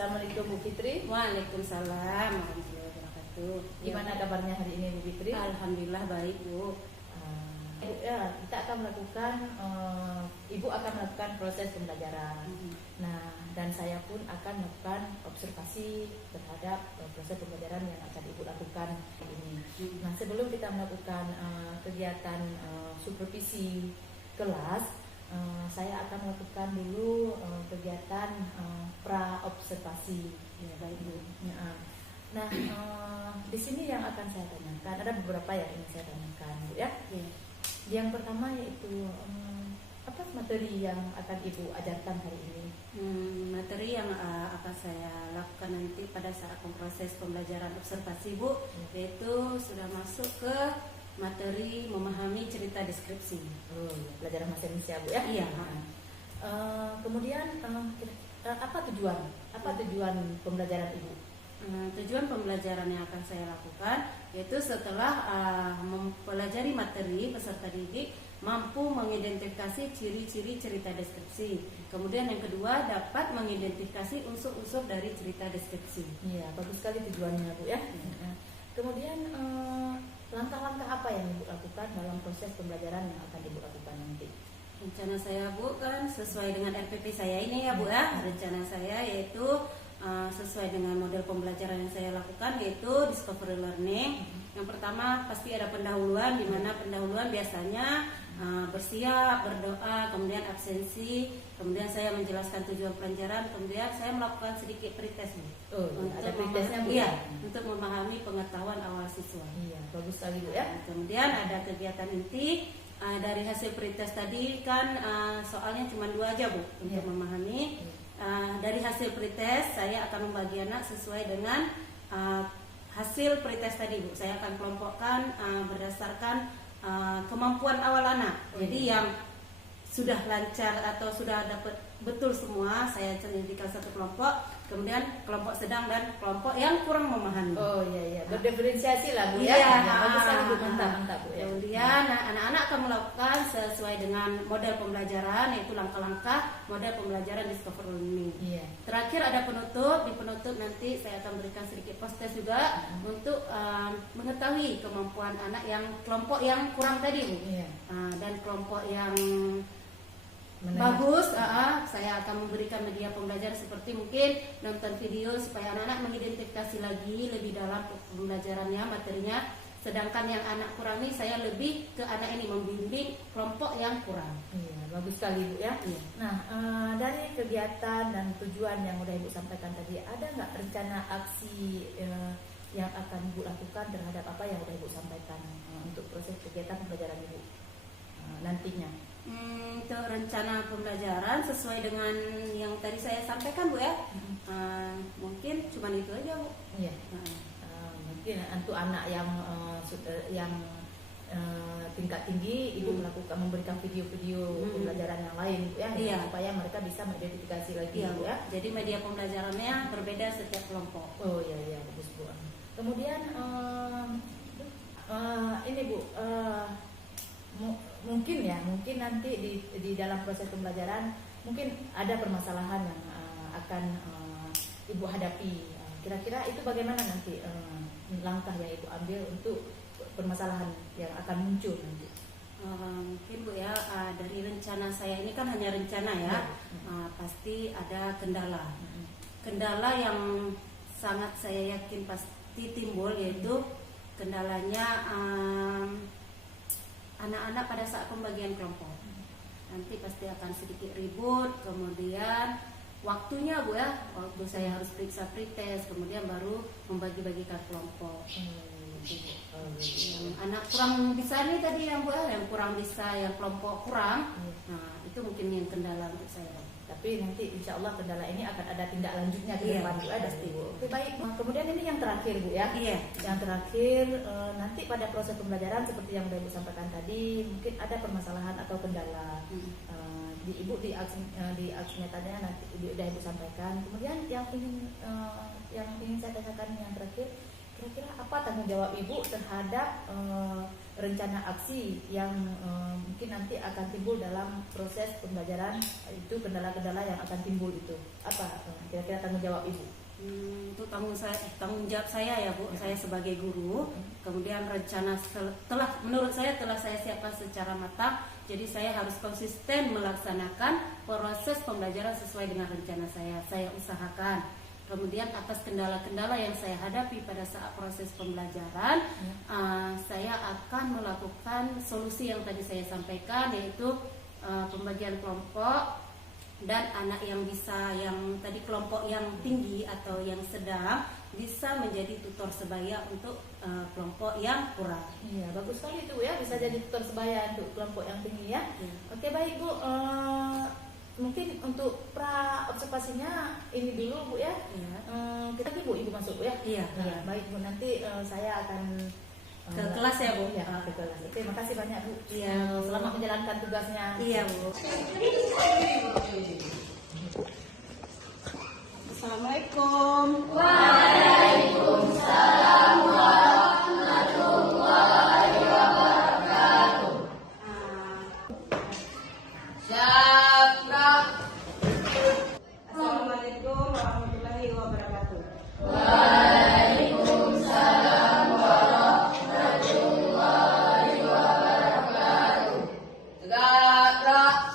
Assalamualaikum Bu Fitri. Waalaikumsalam warahmatullahi wabarakatuh. Gimana kabarnya hari ini Bu Fitri? Alhamdulillah baik Bu. Ya, kita akan melakukan, Ibu akan melakukan proses pembelajaran. Nah, dan saya pun akan melakukan observasi terhadap proses pembelajaran yang akan Ibu lakukan ini. Nah, sebelum kita melakukan kegiatan supervisi kelas, saya akan melakukan dulu kegiatan pra observasi. Ya, baik Bu. Nah, di sini yang akan saya tanyakan ada beberapa yang ingin saya tanyakan, Bu ya. Ya. Yang pertama yaitu apa materi yang akan Ibu ajarkan hari ini? Materi yang akan saya lakukan nanti pada saat proses pembelajaran observasi Bu, yaitu sudah masuk ke materi memahami cerita deskripsi. Pelajaran bahasa Indonesia Bu ya? Iya. Kemudian apa tujuan pembelajaran Ibu? Tujuan pembelajaran yang akan saya lakukan yaitu setelah mempelajari materi, peserta didik mampu mengidentifikasi ciri-ciri cerita deskripsi. Kemudian yang kedua dapat mengidentifikasi unsur-unsur dari cerita deskripsi. Iya, bagus sekali tujuannya Bu ya. Kemudian langkah-langkah apa yang Ibu lakukan dalam proses pembelajaran yang akan Ibu lakukan nanti? Rencana saya Bu kan sesuai dengan RPP saya ini ya Bu ya. Rencana saya yaitu sesuai dengan model pembelajaran yang saya lakukan yaitu discovery learning. Yang pertama pasti ada pendahuluan, di mana pendahuluan biasanya bersiap, berdoa, kemudian absensi, kemudian saya menjelaskan tujuan pelajaran, kemudian saya melakukan sedikit pretest ada pretestnya Bu? Iya, untuk memahami pengetahuan awal siswa. Iya, bagus sekali Bu ya. Kemudian ada kegiatan inti. Dari hasil pretest tadi kan soalnya cuma 2 aja Bu untuk memahami. Dari hasil pretest saya akan membagi anak sesuai dengan hasil pretest tadi Bu. Saya akan kelompokkan berdasarkan kemampuan awal anak. Jadi yang sudah lancar atau sudah dapat betul semua saya jadikan satu kelompok, kemudian kelompok sedang dan kelompok yang kurang memahami. Oh iya, berdiferensiasi lah Bu ya. Iya, Bagus sekali Bu, mantap Bu ya. Kemudian anak-anak akan melakukan sesuai dengan model pembelajaran yaitu langkah-langkah model pembelajaran discovery learning. Iya. Terakhir ada penutup. Di penutup nanti saya akan berikan sedikit post test juga untuk mengetahui kemampuan anak yang kelompok yang kurang tadi Bu. Iya. Dan kelompok yang Menengah. bagus, saya akan memberikan media pembelajaran seperti mungkin nonton video supaya anak-anak mengidentifikasi lagi lebih dalam pembelajarannya, materinya. Sedangkan yang anak kurang ini saya lebih ke anak ini membimbing kelompok yang kurang. Iya, bagus sekali Bu ya. Iya. Nah, dari kegiatan dan tujuan yang udah Ibu sampaikan tadi, ada nggak rencana aksi yang akan Ibu lakukan terhadap apa yang udah Ibu sampaikan untuk proses kegiatan pembelajaran Ibu nantinya? Untuk rencana pembelajaran sesuai dengan yang tadi saya sampaikan Bu ya. Mungkin cuma itu aja Bu. Iya. Mungkin untuk anak yang tingkat tinggi Ibu memberikan video-video pembelajaran yang lain Bu ya, Iya. supaya mereka bisa mengidentifikasi lagi Iya Bu Bu. ya. Jadi media pembelajarannya berbeda setiap kelompok. Oh iya bagus Bu. Kemudian ini Bu, mungkin nanti di dalam proses pembelajaran mungkin ada permasalahan yang akan Ibu hadapi. Kira-kira itu bagaimana nanti langkah yang Ibu ambil untuk permasalahan yang akan muncul nanti? Mungkin Bu ya, dari rencana saya ini kan hanya rencana ya. Pasti ada kendala. Kendala yang sangat saya yakin pasti timbul yaitu kendalanya anak-anak pada saat pembagian kelompok. Nanti pasti akan sedikit ribut, kemudian waktunya Bu ya, waktu saya harus periksa pretest, kemudian baru membagi-bagikan kelompok. Yang anak kurang bisa nih tadi yang Bu, yang kurang bisa, yang kelompok kurang. Nah, itu mungkin yang kendala untuk saya. Tapi nanti insya Allah kendala ini akan ada tindak lanjutnya ke depan Bu, pasti Bu. Oke baik. Kemudian ini yang terakhir Bu ya. Iya. Yang terakhir nanti pada proses pembelajaran seperti yang sudah Ibu sampaikan tadi, mungkin ada permasalahan atau kendala. Ibu di aksi nyatanya nanti sudah Ibu sampaikan. Kemudian yang ingin saya tanyakan yang terakhir, kira-kira apa tanggung jawab Ibu terhadap rencana aksi yang mungkin nanti akan timbul dalam proses pembelajaran itu, kendala-kendala yang akan timbul itu apa kira-kira tanggung jawab Ibu? Itu tanggung jawab saya ya Bu, saya sebagai guru. Kemudian rencana menurut saya telah saya siapkan secara matang. Jadi saya harus konsisten melaksanakan proses pembelajaran sesuai dengan rencana saya usahakan. Kemudian atas kendala-kendala yang saya hadapi pada saat proses pembelajaran, saya akan melakukan solusi yang tadi saya sampaikan, yaitu pembagian kelompok. Dan anak yang tadi kelompok yang tinggi atau yang sedang bisa menjadi tutor sebaya untuk kelompok yang kurang. Iya, bagus sekali itu ya, bisa jadi tutor sebaya untuk kelompok yang tinggi ya. Oke, baik Bu, mungkin untuk pra observasinya ini dulu Bu ya. Kita Ibu masuk Bu ya. Iya. Baik Bu, nanti saya akan ke kelas ya Bu. Ya, ke kelas. Oke, makasih banyak Bu. Iya. Selamat menjalankan tugasnya. Iya Bu. Assalamualaikum. Waalaikumsalam warahmatullahi wabarakatuh. Syabrak. Assalamualaikum warahmatullahi wabarakatuh. Waalaikumsalam warahmatullahi wabarakatuh. Syabrak.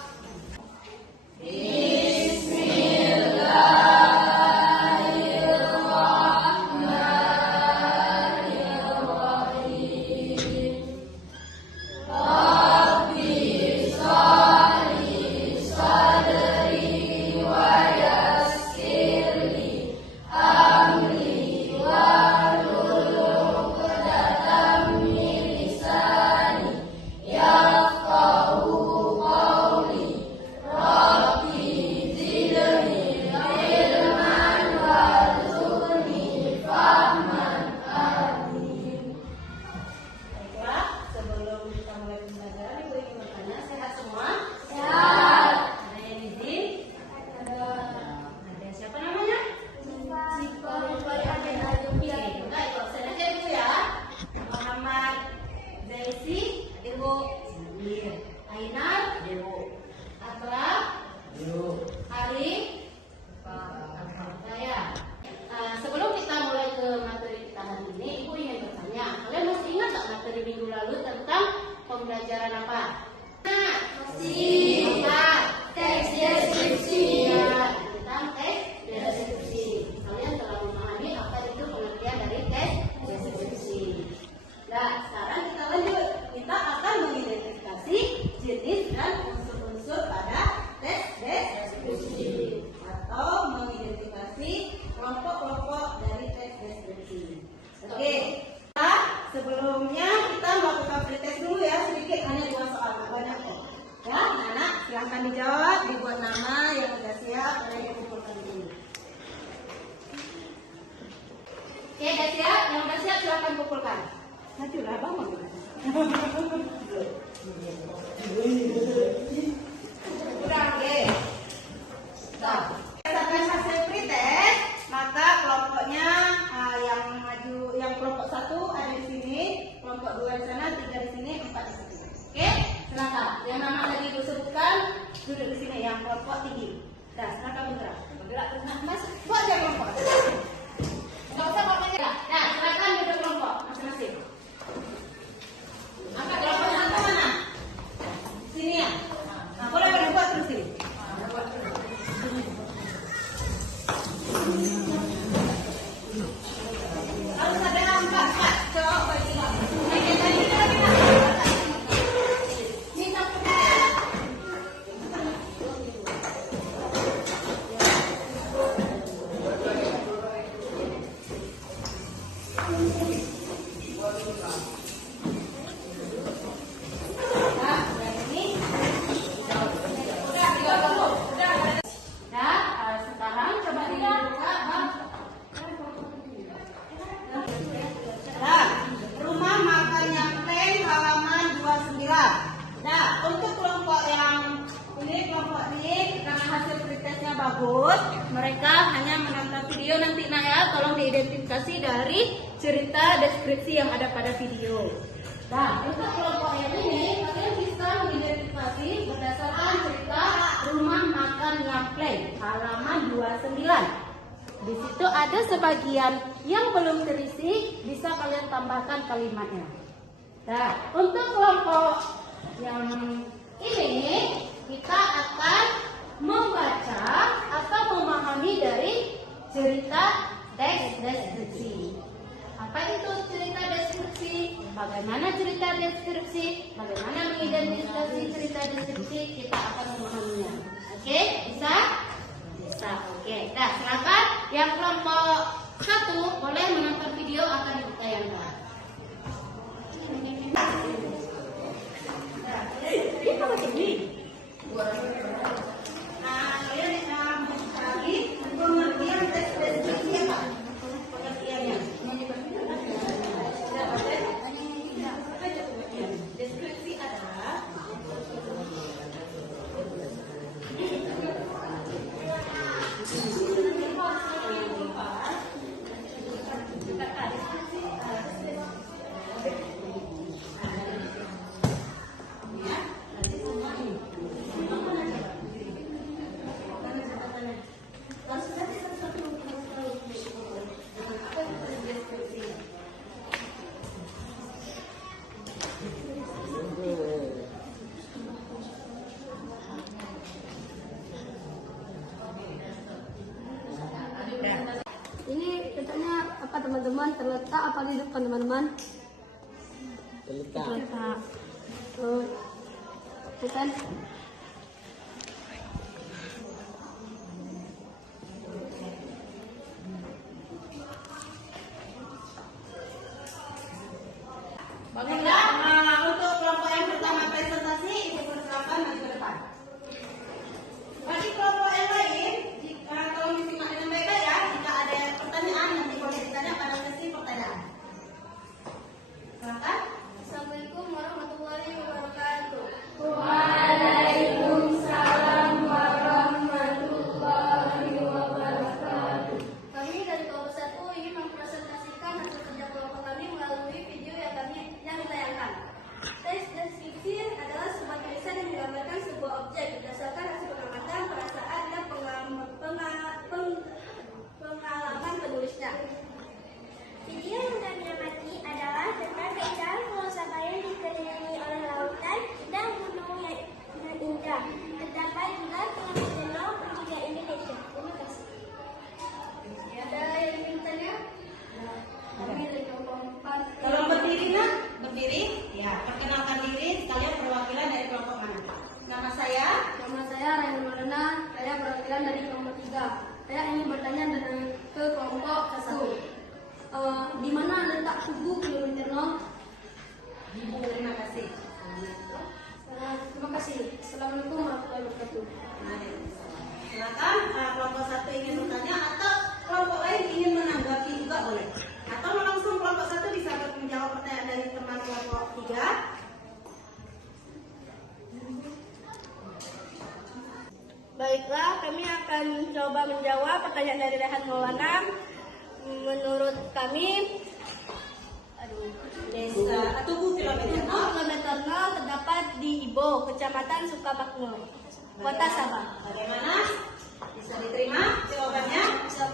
Sebelum kita mulai ke materi kita hari ini, Ibu ingin bertanya, kalian masih ingat tak materi minggu lalu tentang pembelajaran apa? Masih. Apa? Teks deskripsi. Ya, tentang teks deskripsi. Kalian telah memahami apa itu pengertian dari teks deskripsi. Nah, sekarang kita lanjut. Kita akan mengidentifikasi jenis dan unsur-unsur pada teks deskripsi atau mengidentifikasi kelompok-kelompok dari teks deskripsi. Oke. Nah, sebelumnya kita melakukan pretest dulu ya, sedikit, hanya 2 soal, nggak banyak kok. Ya, anak silahkan dijawab, dibuat nama yang sudah siap, dan dikumpulkan di sini. Oke, udah siap? Yang udah siap silahkan kumpulkan. Majulah bangun. Udah, oke. Nah, berdasarkan hasil pretest, maka kelompoknya yang maju, yang kelompok 1 ada di sini, kelompok 2 di sana, 3 di sini, 4 di sini. Oke, silakan. Yang nama tadi Ibu sebutkan duduk di sini, yang kelompok tinggi. Nah, silakan bergerak. Bergerak, nah, Mas, buat aja kelompok. Nggak usah bawa bendera. Nah, silakan duduk kelompok masing-masing. Angkat kelompok satu mana? Sini ya. Nah, boleh buat terus sini. Harus ada 4 cowok bagi. bagus, mereka hanya menonton video nanti nak ya, tolong diidentifikasi dari cerita deskripsi yang ada pada video. Nah, untuk kelompok yang ini kalian bisa mengidentifikasi berdasarkan cerita Rumah Makan Nyapleng halaman 29. Di situ ada sebagian yang belum terisi, bisa kalian tambahkan kalimatnya. Nah, untuk kelompok yang ini kita akan membaca atau memahami dari cerita deskripsi. Apa itu cerita deskripsi? Bagaimana cerita deskripsi? Bagaimana mengidentifikasi cerita deskripsi? Kita akan memahaminya. Oke, bisa? Bisa. Oke, nah silakan yang kelompok 1 boleh menonton video akan ditayangkan. Nah, kalian mencari pengertian deskripsi apa? Pengertiannya. Deskripsi adalah ini katanya apa teman-teman, terletak apa di depan teman-teman? Terletak. Tuh. Bukan? Baiklah, untuk kelompok yang pertama presentasi, Ibu persilakan maju ke depan. Bagi kelompok yang lain, tolong disimak dengan baik ya. Jika ada pertanyaan, nanti boleh ditanya pada sesi pertanyaan. Silakan. Assalamualaikum warahmatullahi wabarakatuh. Waalaikumsalam warahmatullahi wabarakatuh. Kami dari kelompok 1 ingin mempresentasikan hasil kerja kelompok kami melalui video yang ditayangkan. Teks deskripsi adalah sebuah tulisan yang menggambarkan sebuah objek berdasarkan hasil pengamatan, perasaan, dan pengalaman penulisnya. Video yang kami amati adalah tentang keindahan Pulau Sabah yang dikelilingi oleh lautan dan gunung yang indah. Terdapat juga pengambil danau hingga Indonesia. Terima kasih. Ada yang ingin tanya? Kami dari kelompok 4. Tolong berdiri nak, berdiri. Ya, perkenalkan diri sekalian perwakilan dari kelompok mana? Nama saya. Nama saya Ryan Marana, saya perwakilan dari kelompok 3. Saya ingin bertanya ke kelompok 1. Di mana letak Tugu kilometer 0? Terima kasih. Terima kasih. Assalamualaikum warahmatullahi wabarakatuh. Silakan kelompok 1 ingin bertanya atau kelompok lain ingin menanggapi juga boleh. Atau langsung kelompok 1 bisa menjawab pertanyaan dari teman kelompok 3. Baiklah, kami akan mencoba menjawab pertanyaan dari Rehan Maulana. Menurut kami, Desa Tugu kilometer 0. kilometer 0 terdapat di Ibo, Kecamatan Sukamakmur, Kota Sabah. Bagaimana? Bisa diterima jawabannya? Bisa.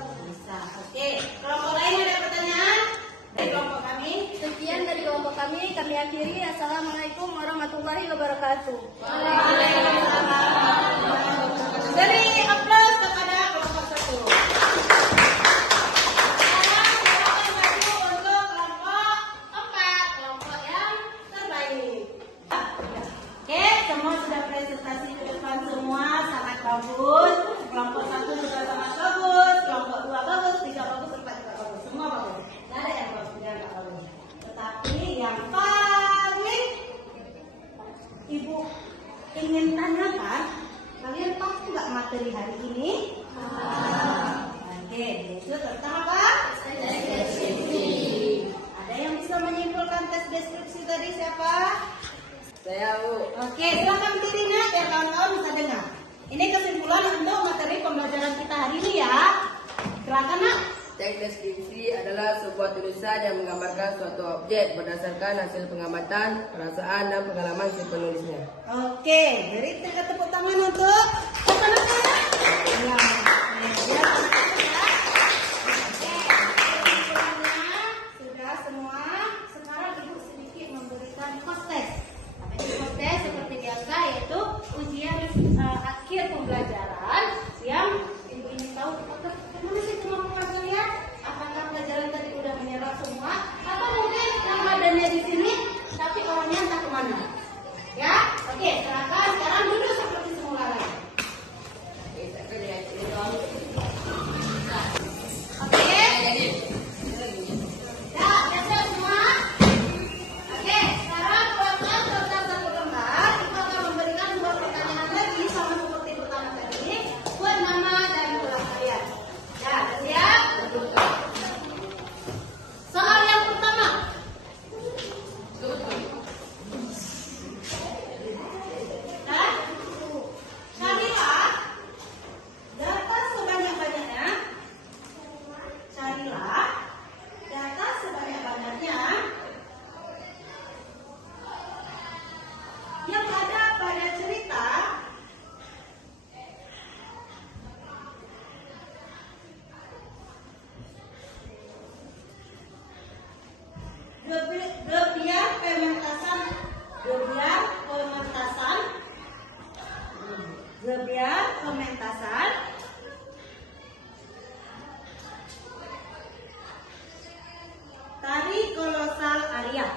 Oke. Kelompok lain ada pertanyaan dari kelompok kami? Sekian dari kelompok kami akhiri. Assalamualaikum warahmatullahi wabarakatuh. Beri aplaus kepada kelompok 1. Sekarang silakan maju untuk kelompok 4, kelompok yang terbaik. Oke, semua sudah presentasi ke depan semua, sangat bagus. Kelompok 1 juga sangat bagus, kelompok 2 bagus, 3 bagus, 4 juga bagus. Semua bagus. Tidak ada yang bagus, yang nggak bagus. Tetapi yang paling Ibu ingin tanyakan, kalian paham nggak materi hari ini? Oke, itu tentang apa? Deskripsi. Ada yang bisa menyimpulkan tes deskripsi tadi siapa? Saya Bu. Oke, silakan berdiri nak, biar kawan-kawan bisa dengar. Ini kesimpulan untuk materi pembelajaran kita hari ini ya. Silakan nak. Teks deskripsi adalah sebuah tulisan yang menggambarkan suatu objek berdasarkan hasil pengamatan, perasaan, dan pengalaman si penulisnya. Oke, beri tepuk tangan untuk anak-anak. Ya, ya. Sudah semua. Sekarang ibu sedikit memberikan kostes. Kostes seperti biasa yaitu ujian akhir pembelajaran yang ibu ingin tahu kemana sih teman-teman sekalian? Apakah pelajaran tadi udah menyerap semua? Atau mungkin yang badannya di sini tapi orangnya entah kemana? Ya, oke. Silakan sekarang duduk seperti semula lagi. Oke. Ya, siap semua. Oke, sekarang buatkan kertas satu lembar. Ibu akan memberikan dua pertanyaan lagi sama seperti pertama tadi. Buat nama dan kelas kalian. Ya, siap? Soal yang pertama. Nah, carilah data sebanyak-banyaknya. Carilah data sebanyak-banyaknya yang ada pada cerita Gebiar pementasan tari kolosal Arya.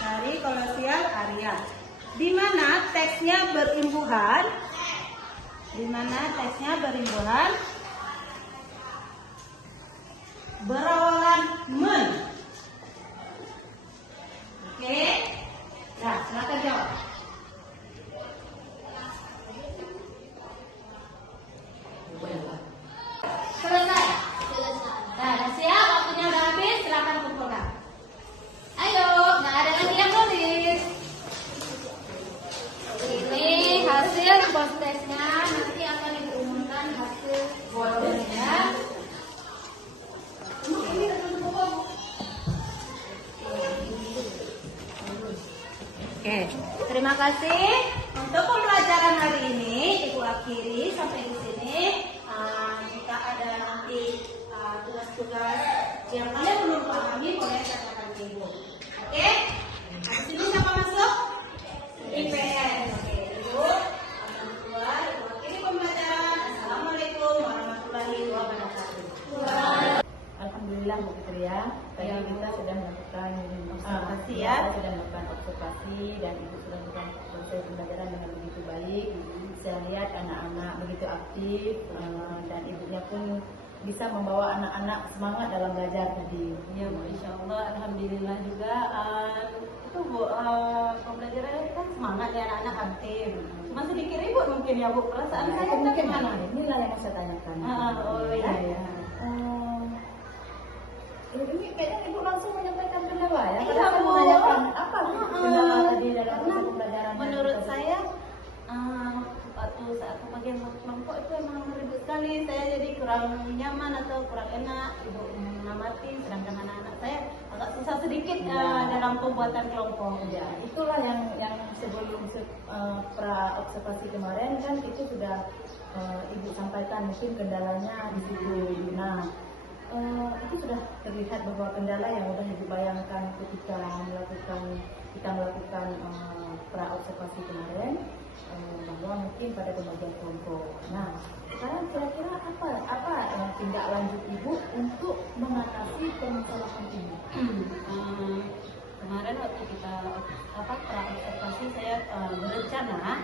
Tari kolosial Arya. Di mana teksnya berimbuhan? Berawalan men. Oke. Nah, silakan jawab. Selesai. Nah, siap. Waktunya udah habis. Silakan kumpulkan. Ayo, nggak ada lagi yang nulis. Ini hasil kostesnya. Nanti akan diumumkan hasil kostesnya. Oke, terima kasih untuk pembelajaran hari ini. Ibu akhiri sampai di sini. Jika ada nanti tugas-tugas yang kalian belum pahami, boleh katakan ke ibu. Oke, habis ini siapa masuk? IPS. Oke, ibu akan keluar. Ibu akhiri pembelajaran. Assalamualaikum warahmatullahi wabarakatuh. Alhamdulillah Bu Fitri ya. Tadi kita sudah melakukan observasi ya. Sudah melakukan observasi dan Ibu sudah melakukan proses pembelajaran dengan begitu baik. Saya lihat anak-anak begitu aktif dan ibunya pun bisa membawa anak-anak semangat dalam belajar tadi. Ya Bu, insya Allah, alhamdulillah juga itu Bu, pembelajaran kan semangat ya anak-anak aktif. Cuma sedikit ribut mungkin ya Bu, perasaan saya mungkin gimana? Inilah yang saya tanyakan. Oh iya ya. Ini kayaknya Ibu langsung menyampaikan kendala ya. Iya, Karena Bu. menanyakan apa kendala tadi dalam Karena proses pembelajaran. menurut saya waktu saat pembagian kelompok itu emang ribut sekali. Saya jadi kurang nyaman atau kurang enak Ibu mengamati, sedangkan anak-anak saya agak susah sedikit dalam pembuatan kelompok. Ya, itulah yang sebelum pra observasi kemarin kan itu sudah Ibu sampaikan mungkin kendalanya di situ. Nah, itu sudah terlihat bahwa kendala yang sudah dibayangkan ketika kita melakukan pra observasi kemarin bahwa mungkin pada pembagian kelompok. Nah, sekarang kira-kira apa tindak lanjut Ibu untuk mengatasi permasalahan ini? Kemarin waktu kita pra observasi saya berencana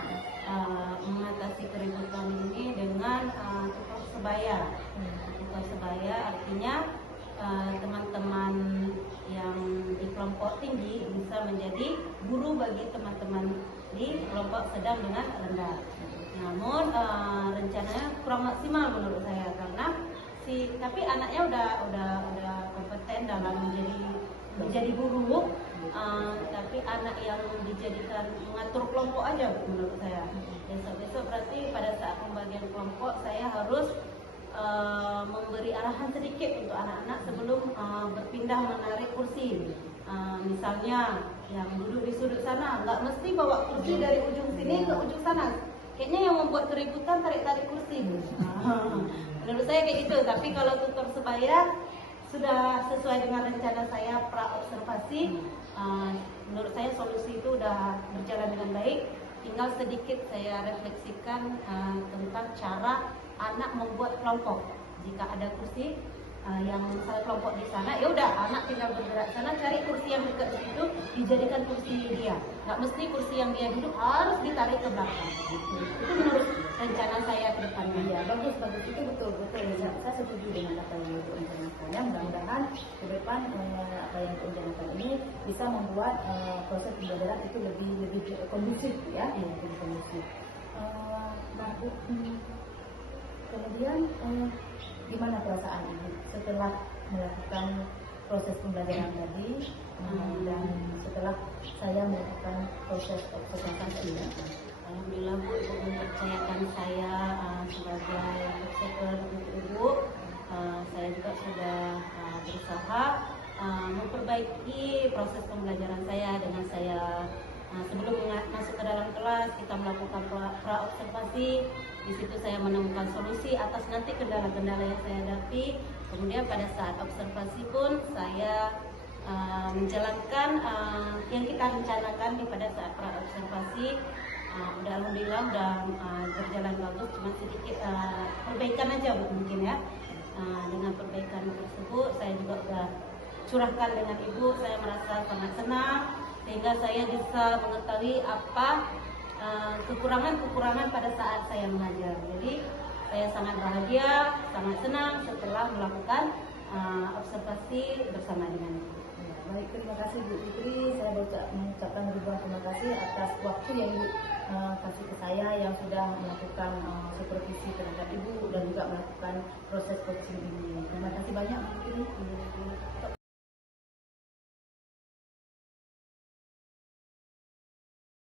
mengatasi keributan ini dengan tukar sebaya. Tukar sebaya artinya teman-teman yang di kelompok tinggi bisa menjadi guru bagi teman-teman di kelompok sedang dengan rendah. Namun rencananya kurang maksimal menurut saya karena kami tapi anaknya udah kompeten dalam menjadi guru. Tapi anak yang dijadikan mengatur kelompok aja Bu, menurut saya. Besok berarti pada saat pembagian kelompok saya harus memberi arahan sedikit untuk anak-anak sebelum berpindah menarik kursi. Misalnya yang duduk di sudut sana nggak mesti bawa kursi dari ujung sini ke ujung sana. Kayaknya yang membuat keributan tarik-tarik kursi. Menurut saya kayak gitu. Tapi kalau tutor sebaya sudah sesuai dengan rencana saya pra-observasi, menurut saya solusi itu udah berjalan dengan baik. Tinggal sedikit saya refleksikan tentang cara anak membuat kelompok. Jika ada kursi yang misalnya kelompok di sana, ya udah anak tinggal bergerak sana, cari kursi yang dekat di situ, dijadikan kursi dia. Nggak mesti kursi yang dia duduk harus ditarik ke belakang. Itu menurut rencana saya ke depannya. Ya, bagus itu betul. Saya setuju dengan apa yang Ibu rencanakan. Ya, mudah-mudahan ke depan apa yang Ibu rencanakan ini bisa membuat proses pembelajaran itu lebih kondusif, ya, lebih kondusif. Kemudian gimana perasaan Ibu setelah melakukan proses pembelajaran tadi dan setelah saya melakukan proses observasi? Alhamdulillah Bu, Ibu mempercayakan saya sebagai observer untuk Ibu. Saya juga sudah berusaha memperbaiki proses pembelajaran saya dengan saya sebelum masuk ke dalam kelas kita melakukan pra-observasi. Di situ saya menemukan solusi atas nanti kendala-kendala yang saya hadapi. Kemudian pada saat observasi pun saya menjalankan yang kita rencanakan pada saat pra-observasi. Alhamdulillah udah berjalan bagus, cuma sedikit perbaikan aja Bu mungkin ya. Dengan perbaikan tersebut saya juga sudah curahkan dengan Ibu. Saya merasa sangat senang sehingga saya bisa mengetahui apa kekurangan-kekurangan pada saat saya mengajar. Jadi saya sangat bahagia, sangat senang setelah melakukan observasi bersama dengan Ibu. Baik, terima kasih Bu Fitri. Saya mengucapkan ribuan terima kasih atas waktu yang Ibu kasih ke saya yang sudah melakukan supervisi terhadap Ibu dan juga melakukan proses coaching ini. Terima kasih banyak Bu Fitri.